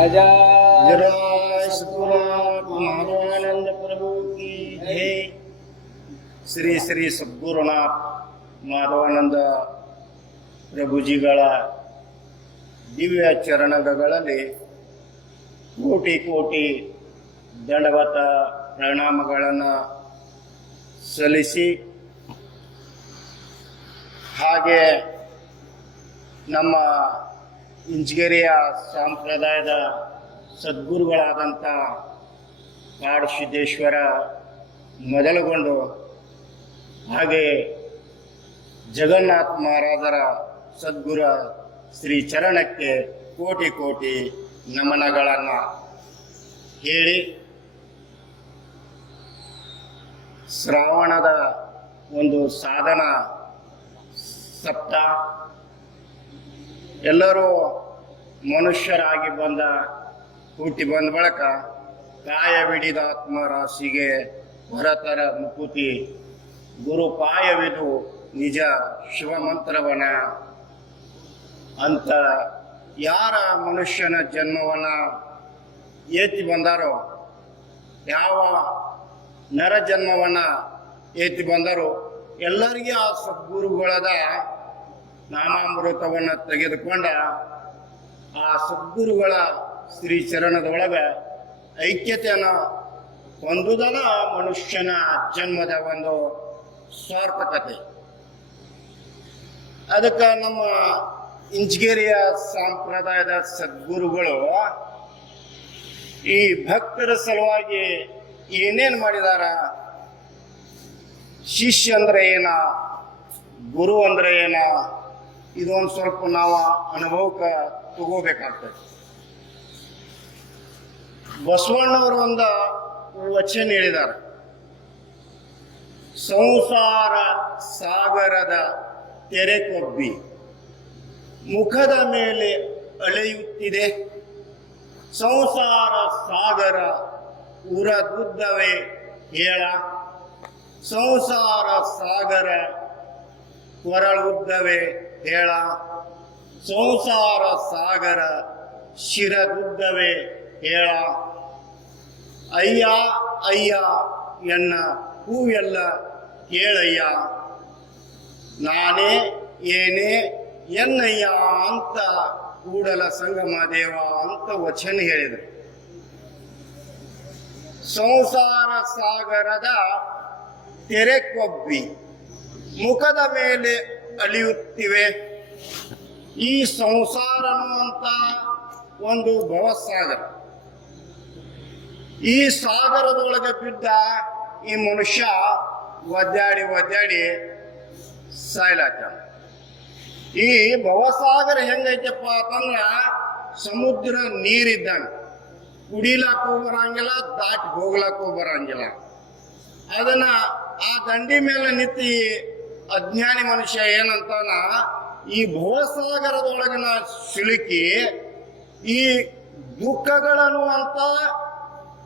राजा जय सद्गुरुनाथ माधवानंद प्रभु की जय ಶ್ರೀ ಶ್ರೀ ಸದ್ಗುರುನಾಥ್ ಮಾಧವಾನಂದ ಪ್ರಭುಜಿಗಳ ದಿವ್ಯ ಚರಣಗಳಲ್ಲಿ ಕೋಟಿ ಕೋಟಿ ದಂಡವತ ಪ್ರಣಾಮಗಳನ್ನು ಸಲ್ಲಿಸಿ ಹಾಗೆ ನಮ್ಮ ಇಂಚಗೆರೆಯ ಸಂಪ್ರದಾಯದ ಸದ್ಗುರುಗಳಾದಂಥ ಕಾಡು ಸಿದ್ದೇಶ್ವರ ಮೊದಲುಗೊಂಡು ಹಾಗೆ ಜಗನ್ನಾಥ ಮಹಾರಾಜರ ಸದ್ಗುರ ಶ್ರೀ ಚರಣಕ್ಕೆ ಕೋಟಿ ಕೋಟಿ ನಮನಗಳನ್ನು ಹೇಳಿ ಶ್ರಾವಣದ ಒಂದು ಸಾಧನ ಸಪ್ತ ಎಲ್ಲರೂ ಮನುಷ್ಯರಾಗಿ ಬಂದ ಹುಟ್ಟಿ ಬಂದ ಬಳಿಕ ಕಾಯವಿಡಿದ ಆತ್ಮ ರಾಶಿಗೆ ಹೊರತರ ಮುಕುತಿ. ಗುರುಪಾಯವಿದು ನಿಜ ಶಿವಮಂತ್ರವನ ಅಂತ ಯಾರ ಮನುಷ್ಯನ ಜನ್ಮವನ್ನ ಏತಿ ಬಂದಾರೋ, ಯಾವ ನರ ಜನ್ಮವನ್ನ ಏತಿ ಬಂದಾರೋ, ಎಲ್ಲರಿಗೆ ಆ ಸದ್ಗುರುಗಳದ ನಾಮಾಮೃತವನ್ನು ತೆಗೆದುಕೊಂಡ ಆ ಸದ್ಗುರುಗಳ ಶ್ರೀ ಚರಣದೊಳಗ ಐಕ್ಯತೆಯನ್ನು ಹೊಂದುದನ ಮನುಷ್ಯನ ಜನ್ಮದ ಒಂದು ಸ್ವಾರ್ಥಕತೆ ಅದಕ್ಕೆ ನಮ್ಮ ಇಂಜಗೇರಿಯ ಸಂಪ್ರದಾಯದ ಸದ್ಗುರುಗಳು ಈ ಭಕ್ತರ ಸಲುವಾಗಿ ಏನೇನು ಮಾಡಿದಾರ? ಶಿಷ್ಯ ಅಂದ್ರೆ ಏನ? ಗುರು ಅಂದ್ರೆ ಏನ? ಇದೊಂದು ಸ್ವಲ್ಪ ನಾವು ಅನುಭವಕ್ಕೆ ತಗೋಬೇಕಾಗ್ತದೆ. ಬಸವಣ್ಣವರು ಒಂದು ವಚನ ಹೇಳಿದ್ದಾರೆ. ಸಂಸಾರ ಸಾಗರದ ತೆರೆ ಕೊಬ್ಬಿ, ಮುಖದ ಮೇಲೆ ಅಳೆಯುತ್ತಿದೆ. ಸಂಸಾರ ಸಾಗರ ಉರದುದ್ದವೇ ಹೇಳ. ಸಂಸಾರ ಸಾಗರ ಕೊರಳುದ್ದವೇ ಹೇಳ, ಸಂಸಾರ ಸಾಗರ ಶಿರದುದ್ದವೇ ಹೇಳ. ಅಯ್ಯ ಅಯ್ಯ, ಎನ್ನ ಹೂವೆಲ್ಲ ಕೇಳಯ್ಯ ನಾನೇ, ಏನೇ, ಎನ್ನಯ್ಯ ಅಂತ ಕೂಡಲ ಸಂಗಮ ದೇವ ಅಂತ ವಚನ ಹೇಳಿದರು. ಸಂಸಾರ ಸಾಗರದ ತೆರೆ ಕೊಬ್ಬಿ ಮುಖದ ಮೇಲೆ ಅಲಿಯುತ್ತಿವೆ ಈ ಸಂಸಾರ ಅನ್ನುವಂತ ಒಂದು ಭವಸಾಗರ. ಈ ಸಾಗರದೊಳಗೆ ಬಿದ್ದ ಈ ಮನುಷ್ಯ ಒದ್ದಾಡಿ ಒದ್ದಾಡಿ ಸಾಯ್ಲಾಚ ಈ ಭವಸಾಗರ ಹೆಂಗೈತಪ್ಪ ಅಂತಂದ್ರ ಸಮುದ್ರ ನೀರಿದ್ದಂಗ. ಕುಡಿಲಾಕು ಬರಂಗಿಲ್ಲ ದಾಟಿ ಹೋಗ್ಲಾಕ ಬರಂಗಿಲ್ಲ ಅದನ್ನ ಆ ದಂಡಿ ಮೇಲೆ ನಿಂತಿ ಅಜ್ಞಾನಿ ಮನುಷ್ಯ ಏನಂತಾನ, ಈ ಭವಸಾಗರದೊಳಗಿನ ಸಿಲುಕಿ, ಈ ದುಃಖಗಳನ್ನುವಂತ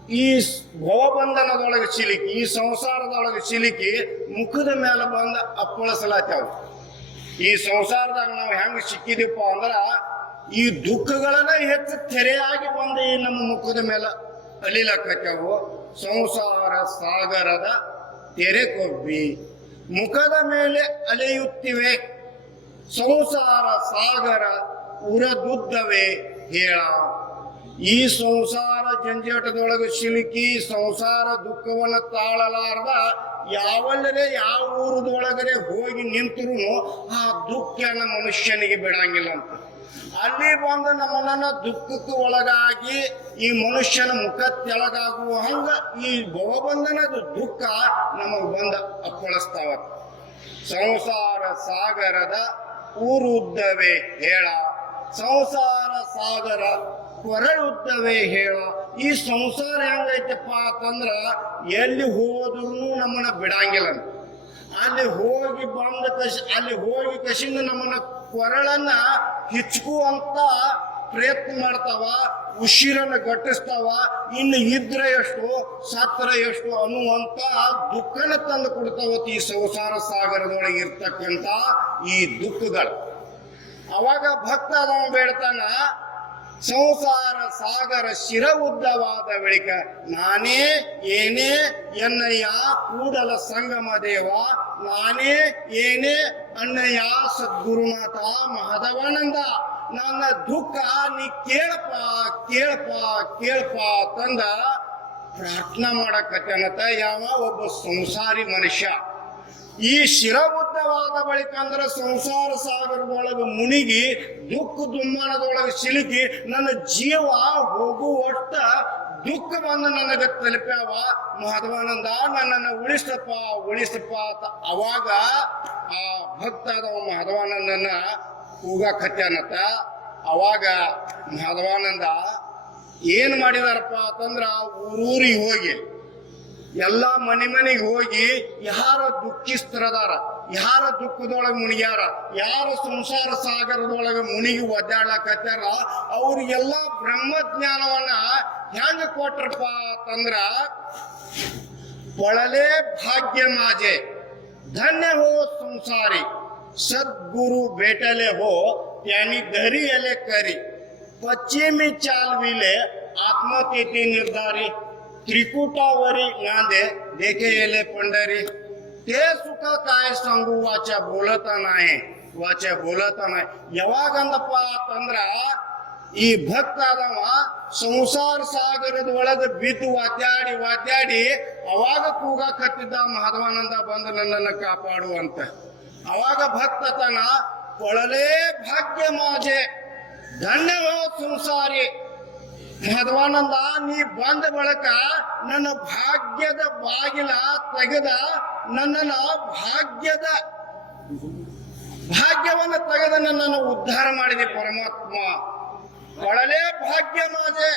ಈ ಸ್- ಭವಬಂಧನದೊಳಗೆ ಸಿಲುಕಿ, ಈ ಸಂಸಾರದೊಳಗೆ ಸಿಲುಕಿ ಮುಖದ ಮೇಲೆ ಬಂದು ಅಪ್ಪಳಿಸಲಾತ್ಯಾವ ಈ ಸಂಸಾರದಾಗ ನಾವು ಹೆಂಗೆ ಸಿಕ್ಕಿದೀಪ ಅಂದ್ರ, ಈ ದುಃಖಗಳನ್ನ ಹೆಚ್ಚು ತೆರೆಯಾಗಿ ಬಂದು ಈ ನಮ್ಮ ಮುಖದ ಮೇಲೆ ಅಲಿಲಕ್ಕವು ಸಂಸಾರ ಸಾಗರದ ತೆರೆ ಕೊಬ್ಬಿ ಮುಖದ ಮೇಲೆ ಅಲೆಯುತ್ತಿವೆ. ಸಂಸಾರ ಸಾಗರ ಉರದುದ್ದವೇ ಹೇಳ. ಈ ಸಂಸಾರ ಜಂಜಾಟದೊಳಗೆ ಸಿಲುಕಿ ಸಂಸಾರ ದುಃಖವನ್ನು ತಾಳಲಾರ್ದ ಯಾವಲ್ಲದೆ ಯಾವ ಊರದೊಳಗರೆ ಹೋಗಿ ನಿಂತರೂ ಆ ದುಃಖನ ಮನುಷ್ಯನಿಗೆ ಬಿಡಂಗಿಲ್ಲ ಅಂತ. ಅಲ್ಲಿ ಬಂದು ನಮ್ಮನ್ನ ದುಃಖಕ್ಕೆ ಒಳಗಾಗಿ ಈ ಮನುಷ್ಯನ ಮುಖ ತೆಳಗಾಗುವ ಹಂಗ ಈ ಭವಬಂಧನದ ದುಃಖ ನಮಗ್ ಬಂದ ಅಪ್ಪಳಸ್ತಾವ ಸಂಸಾರ ಸಾಗರದ ಊರುದ್ದವೇ ಹೇಳ, ಸಂಸಾರ ಸಾಗರ ಕೊರಳುದ್ದವೇ ಹೇಳ ಈ ಸಂಸಾರ ಹೆಂಗೈತಪ್ಪ ಅಂತಂದ್ರ ಎಲ್ಲಿ ಹೋದ್ರೂ ನಮ್ಮನ್ನ ಬಿಡಂಗಿಲ್ಲ. ಅಲ್ಲಿ ಹೋಗಿ ಬಂದ ಕಶ್, ಅಲ್ಲಿ ಹೋಗಿ ಕಶಿಂದ ನಮ್ಮನ್ನ ಕೊರಳನ್ನ ಹಿಚ್ಕುವಂತ ಪ್ರಯತ್ನ ಮಾಡ್ತಾವ, ಉಸಿರನ್ನ ಘಟಿಸ್ತಾವ ಇನ್ನು ಇದ್ರೆ ಎಷ್ಟು, ಸತ್ರ ಎಷ್ಟು ಅನ್ನುವಂತ ದುಃಖನ ತಂದು ಕೊಡ್ತಾವತ್ತು ಈ ಸಂಸಾರ ಸಾಗರದೊಳಗೆ ಇರ್ತಕ್ಕಂತ ಈ ದುಃಖಗಳು. ಅವಾಗ ಭಕ್ತ ಬೇಡತನ ಬೇಡ್ತಾನ ಸಂಸಾರ ಸಾಗರ ಶಿರ ಉದ್ದವಾದ ಬಳಿಕ ನಾನೇ, ಏನೇ, ಎನ್ನಯ್ಯ, ಕೂಡಲ ಸಂಗಮ ದೇವ, ನಾನೇ, ಏನೇ, ಅಣ್ಣಯ್ಯ, ಸದ್ಗುರುನಾಥ, ಮಹದವಾನಂದ, ನನ್ನ ದುಃಖ ನೀ ಕೇಳಪ್ಪ ಕೇಳಪ್ಪ ಕೇಳಪ್ಪ ತಂದ ಪ್ರಾರ್ಥನಾ ಮಾಡಕತ್ತನತ ಯಾವ ಒಬ್ಬ ಸಂಸಾರಿ ಮನುಷ್ಯ. ಈ ಶಿರಬುದ್ಧವಾದ ಬಳಿಕ ಅಂದ್ರೆ ಸಂಸಾರ ಸಾಗರದೊಳಗೆ ಮುನಿಗಿ, ದುಃಖ ದುಮ್ಮಾನದೊಳಗೆ ಸಿಲುಕಿ, ನನ್ನ ಜೀವ ಹೋಗುವಷ್ಟ ದುಃಖ ಬಂದು ನನಗೆ ತಲುಪ್ಯಾವ. ಮಹದ್ವಾನಂದ, ನನ್ನನ್ನು ಉಳಿಸಪ್ಪ ಉಳಿಸಪ್ಪ ಅಂತ ಅವಾಗ ಆ ಭಕ್ತಾದವ ಮಹದ್ವಾನಂದನ ಕೂಗಾಕತ್ಯಾನತ್ತ ಅವಾಗ ಮಾಧವಾನಂದ ಏನ್ ಮಾಡಿದಾರಪ್ಪ ಅಂತಂದ್ರ ಊರೂರಿಗೆ ಹೋಗಿ ಎಲ್ಲ ಮನೆ ಮನೆಗೆ ಹೋಗಿ ಯಾರ ದುಃಖಿಸ್ತರದಾರ? ಯಾರ ದುಃಖದೊಳಗೆ ಮುನಿಗ್ಯಾರ? ಯಾರ ಸಂಸಾರ ಸಾಗರದೊಳಗೆ ಮುನಿಗಿ ಒದ್ದಾಡ್ಲಕತ್ತಾರ? ಬ್ರಹ್ಮ ಬ್ರಹ್ಮಜ್ಞಾನವನ್ನ ಹೆಂಗ ಕೊಟ್ರಪ್ಪ ಅಂತಂದ್ರ, ಒಳಲೆ ಭಾಗ್ಯ ಮಾಜೆ. ಧನ್ಯ ಹೋ ಸಂಸಾರಿ. ಸದ್ಗುರು ಬೇಟಲೆ ಹೋ ಯಾನಿ ಧರಿ ಎಲೆ ಕರಿ. ಪಶ್ಚಿಮಿ ಚಾಲ್ವಿಲೆ ಆತ್ಮತೇತಿ ನಿರ್ಧಾರಿ. त्रिकुटावरी नांदे देखे येले पंढरी ते सुख काय सांगू वाचा बोलता नाही ವಾಚ ಬೋಲತಾನ ಯಾವಾಗಂದಪ್ಪ ಅಂತಂದ್ರ ಈ ಭಕ್ತ ಆದವ ಸಂಸಾರ ಸಾಗರದ ಒಳಗೆ ಬಿದ್ದು ವಾದ್ಯಾಡಿ ವಾದ್ಯಾಡಿ ಅವಾಗ ಕೂಗಾಕತ್ತಿದ್ದ ಮಾಧವಾನಂದ ಬಂದು ನನ್ನನ್ನು ಕಾಪಾಡುವಂತ ಅವಾಗ ಭಕ್ತ ತನ ಕೊಳಲೇ ಭಾಗ್ಯ ಮಾಜೆ ಧನ್ಯವ ಸಂಸಾರಿ ಮಾಧವಾನಂದ ನೀ ಬಂದ ಬಳಕ ನನ್ನ ಭಾಗ್ಯದ ಬಾಗಿಲ ತೆಗೆದ, ನನ್ನನ್ನ ಭಾಗ್ಯದ ಭಾಗ್ಯವನ್ನು ತೆಗೆದ ನನ್ನನ್ನು ಉದ್ಧಾರ ಮಾಡಿದೆ ಪರಮಾತ್ಮ. ಒಳಲೇ ಭಾಗ್ಯ ಮಾದೆ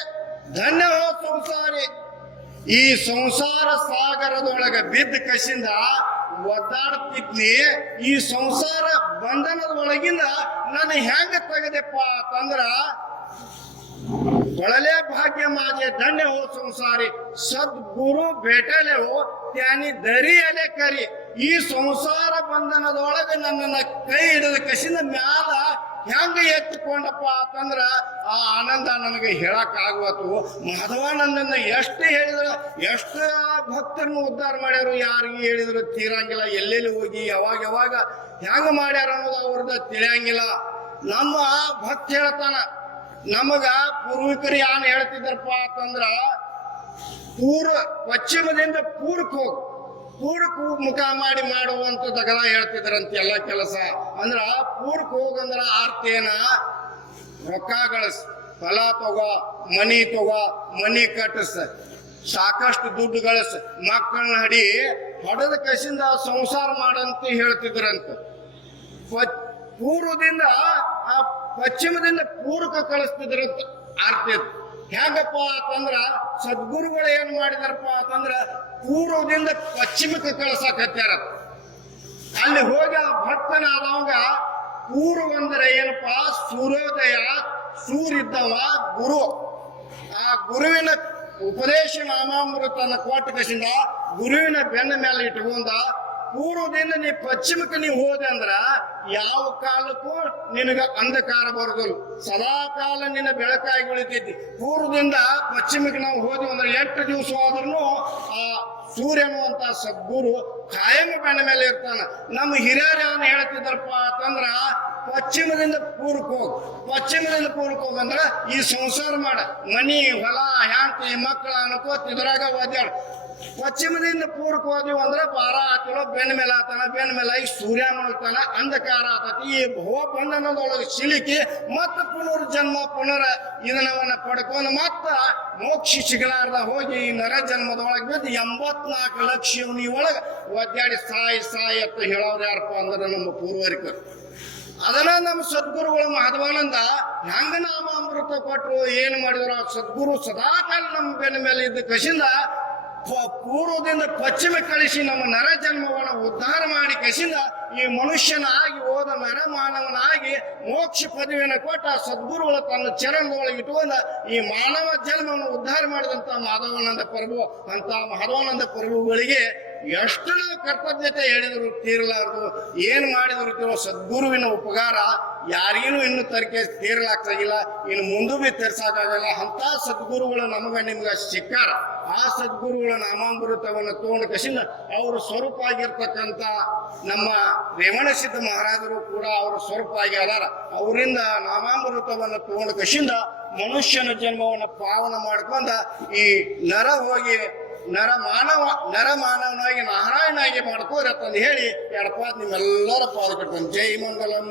ಧನ್ಯ ಸಂಸಾರಿ. ಈ ಸಂಸಾರ ಸಾಗರದೊಳಗ ಬಿದ್ದ ಕಸಿಂದ ಒದ್ದಾಡ್ತಿದ್ನಿ, ಈ ಸಂಸಾರ ಬಂಧನದ ಒಳಗಿಂದ ನಾನು ಹೆಂಗ ತೆಗೆದೆಪ್ಪ ಅಂತಂದ್ರ ಒಳಲೆ ಭಾಗ್ಯ माझे धन्य हो संसारी ಸದ್ಗುರು भेटले हो त्यानी ದರಿ ಎಲೆ ಕರಿ ಈ ಸಂಸಾರ ಬಂಧನದೊಳಗೆ ನನ್ನನ್ನ ಕೈ ಹಿಡಿದ ಕಸಿನ ಮ್ಯಾಲ ಹೆಂಗ ಎತ್ತಿಕೊಂಡಪ್ಪ ಅಂತಂದ್ರ ಆ ಆನಂದ ನನಗೆ ಹೇಳಕ್ ಆಗ್ವತ್ತು ಮಾಧವಾನಂದನ ಎಷ್ಟು ಹೇಳಿದ್ರ ಎಷ್ಟು ಭಕ್ತರನ್ನು ಉದ್ಧಾರ ಮಾಡ್ಯಾರು ಯಾರಿಗೆ ಹೇಳಿದ್ರು ತೀರಂಗಿಲ್ಲ ಎಲ್ಲೆಲ್ಲಿ ಹೋಗಿ ಯಾವಾಗ ಯಾವಾಗ ಹೆಂಗ ಮಾಡ್ಯಾರ ಅನ್ನೋದು ಅವ್ರದ್ದು ತಿಳಿಯಂಗಿಲ್ಲ ನಮ್ಮ ಭಕ್ತ ಹೇಳ್ತಾನ ನಮಗ ಪೂರ್ವಿಕರು ಯಾನ್ ಹೇಳ್ತಿದ್ರಪ್ಪ ಅಂತಂದ್ರ ಪೂರ್ವ ಪಶ್ಚಿಮದಿಂದ ಪೂರ್ಕ್ ಹೋಗು. ಹೋಗ್ ಮುಖ ಮಾಡಿ ಮಾಡುವಂತ ದಗದ ಹೇಳ್ತಿದ್ರಂತ ಎಲ್ಲ ಕೆಲಸ. ಅಂದ್ರ ಪೂರ್ಕ್ ಹೋಗಂದ್ರ ಆರ್ತೇನ ರೊಕ್ಕ ಗಳಿಸ್ ಫಲ ತಗೋ, ಮನಿ ತಗೋ, ಮನಿ ಕಟ್ಟಿಸ್, ಸಾಕಷ್ಟು ದುಡ್ಡು ಗಳಿಸ್, ಮಕ್ಕಳನ್ನ ಹಡಿ ಹೊಡೆದ ಕಸಿಂದ ಸಂಸಾರ ಮಾಡಂತ ಹೇಳ್ತಿದ್ರಂತ ಪೂರ್ವದಿಂದ ಆ ಪಶ್ಚಿಮದಿಂದ ಪೂರ್ವಕ ಕಳಿಸ್ತಿದ್ರ ಆರ್ತಿ ಹೇಗಪ್ಪ ಅಂತಂದ್ರ ಸದ್ಗುರುಗಳು ಏನ್ ಮಾಡಿದಾರಪ್ಪ ಅಂತಂದ್ರ ಪೂರ್ವದಿಂದ ಪಶ್ಚಿಮಕ್ಕೆ ಕಳ್ಸಕತ್ಯಾರ. ಅಲ್ಲಿ ಹೋಗಿ ಆ ಭಕ್ತನಾದವಂಗ ಪೂರ್ವ ಅಂದ್ರೆ ಏನಪ್ಪ, ಸೂರ್ಯೋದಯ ಸೂರಿದ್ದವ ಗುರು. ಆ ಗುರುವಿನ ಉಪದೇಶ ಮಾಮಾಮೃತನ ಕೊಟ್ಟ ಕಸಿಂದ ಗುರುವಿನ ಬೆನ್ನ ಮೇಲೆ ಇಟ್ಕೊಂಡ ಪೂರ್ವದಿಂದ ನೀ ಪಶ್ಚಿಮಕ್ಕೆ ನೀವು ಹೋದೆ ಅಂದ್ರ ಯಾವ ಕಾಲಕ್ಕೂ ನಿನಗ ಅಂಧಕಾರ ಬರೋದಿಲ್ಲ. ಸದಾ ಕಾಲ ನಿನ್ನ ಬೆಳಕಾಗಿ ಉಳಿತೈತಿ. ಪೂರ್ವದಿಂದ ಪಶ್ಚಿಮಕ್ಕೆ ನಾವು ಹೋದ್ವಿ ಅಂದ್ರೆ ಎಂಟು ದಿವಸ ಆದ್ರೂ ಆ ಸೂರ್ಯ ಅನ್ನುವಂತ ಸದ್ಗುರು ಕಾಯಂ ಬೆನ್ನ ಮೇಲೆ ಇರ್ತಾನ. ನಮ್ಮ ಹಿರಿಯರು ಏನ್ ಹೇಳ್ತಿದ್ರಪ್ಪ ಅಂತಂದ್ರ ಪಶ್ಚಿಮದಿಂದ ಪೂರ್ವಕ್ಕೆ ಹೋಗು. ಪಶ್ಚಿಮದಿಂದ ಪೂರ್ವಕ್ಕೆ ಹೋಗಂದ್ರ ಈ ಸಂಸಾರ ಮಾಡ. ಮನಿ, ಹೊಲ ಹ್ಯಾಂತಿ ಮಕ್ಕಳ ಅನ್ಕೋತ ಇದ್ರಾಗ ಓದ್ಯಾಳ. ಪಶ್ಚಿಮದಿಂದ ಪೂರ್ವಕ್ಕೆ ಹೋದ್ವಿ ಅಂದ್ರೆ ಬಾರ ಆತಲೋ ಬೆನ್ ಮೇಲೆ ಆತನ ಬೆನ್ ಮೇಲೆ ಈ ಸೂರ್ಯ ಮುಳುಗ್ತಾನ ಅಂಧಕಾರ ಆತತಿ. ಈ ಭವ ಬಂಧನದೊಳಗೆ ಸಿಲುಕಿ ಮತ್ತೆ ಪುನರ್ಜನ್ಮ ಪುನರ್ ಇದನ್ನವನ್ನ ಪಡ್ಕೊಂಡು ಮತ್ತ ಮೋಕ್ಷ ಸಿಗಲಾರ್ದ ಹೋಗಿ ಈ ನರ ಜನ್ಮದೊಳಗೆ ಬಿದ್ದು ಎಂಬತ್ನಾಲ್ಕು ಲಕ್ಷ ಇವನಿ ಒಳಗ ಒದ್ದಾಡಿ ಸಾಯಿ ಸಾಯಿ ಅಂತ ಹೇಳೋರು ಯಾರಪ್ಪ ಅಂದ್ರೆ ನಮ್ಮ ಪೂರ್ವರಿಕರು ಅದನ್ನ ನಮ್ಮ ಸದ್ಗುರುಗಳು ಮಾಧವಾನಂದ ಹೆಂಗ ನಾಮ ಅಮೃತ ಕೊಟ್ಟರು ಏನು ಮಾಡಿದ್ರು? ಆ ಸದ್ಗುರು ಸದಾಕಾಲ ನಮ್ಮ ಬೆನ್ನ ಮೇಲೆ ಇದ್ದ ಕಸಿಂದ ಪೂರ್ವದಿಂದ ಪಶ್ಚಿಮ ಕಳಿಸಿ ನಮ್ಮ ನರ ಜನ್ಮವನ್ನು ಉದ್ಧಾರ ಮಾಡಿ ಕಸಿಂದ ಈ ಮನುಷ್ಯನಾಗಿ ಹೋದ ನರ ಮಾನವನಾಗಿ ಮೋಕ್ಷ ಪದವಿಯನ್ನು ಕೊಟ್ಟ ಆ ಸದ್ಗುರುಗಳು ತನ್ನ ಚರಣದೊಳಗೆ ಇಟ್ಟುಕೊಂಡ ಈ ಮಾನವ ಜನ್ಮವನ್ನು ಉದ್ಧಾರ ಮಾಡಿದಂತ ಮಾಧವಾನಂದ ಪ್ರಭು, ಅಂತ ಮಾಧವಾನಂದ ಪ್ರಭುಗಳಿಗೆ ಎಷ್ಟು ಕೃತಜ್ಞತೆ ಹೇಳಿದ್ರು ತೀರಲಾರದು, ಏನ್ ಮಾಡಿದ್ರು ತೀರೋ ಸದ್ಗುರುವಿನ ಉಪಕಾರ, ಯಾರಿಗೂ ಇನ್ನು ತರಕೆ ತೀರ್ಲಾಗ್ತಾಗಿಲ್ಲ ಇನ್ನು ಮುಂದೂ ಬಿ ತೀರ್ಸಾಕಾಗಲ್ಲ. ಅಂತ ಸದ್ಗುರುಗಳು ನಮಗ ನಿಮ್ಗ ಸಿಕ್ಕಾರ ಆ ಸದ್ಗುರುಗಳ ನಾಮಾಮೃತವನ್ನು ತಗೊಂಡ ಕಸಿಂದ ಅವ್ರ ಸ್ವರೂಪ ಆಗಿರ್ತಕ್ಕಂಥ ನಮ್ಮ ರೇವಣ ಸಿದ್ಧ ಮಹಾರಾಜರು ಕೂಡ ಅವ್ರ ಸ್ವರೂಪ ಆಗಿ ಅದಾರ. ಅವರಿಂದ ನಾಮಾಮೃತವನ್ನು ತಗೊಂಡ ಕಸಿಂದ ಮನುಷ್ಯನ ಜನ್ಮವನ್ನು ಪಾವನ ಮಾಡ್ಕೊಂಡ ಈ ನರ ಹೋಗಿ ನರ ಮಾನವ ನರ ಮಾನವನಾಗಿ ನಾರಾಯಣಾಗಿ ಮಾಡ್ಕೋರಿ ಅಂತಂದು ಹೇಳಿ ಎಡಪ್ಪ ನಿಮ್ಮೆಲ್ಲರ ಪಾದ ಕಟ್ಕೊಂಡು ಜೈ ಮಂಗಲಂ.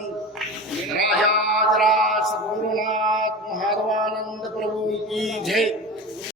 ರಾಜಾಜರಾಜ ಗುರುನಾಥ್ ಮಹಾದವಾನಂದ ಪ್ರಭು ಈ ಜೈ.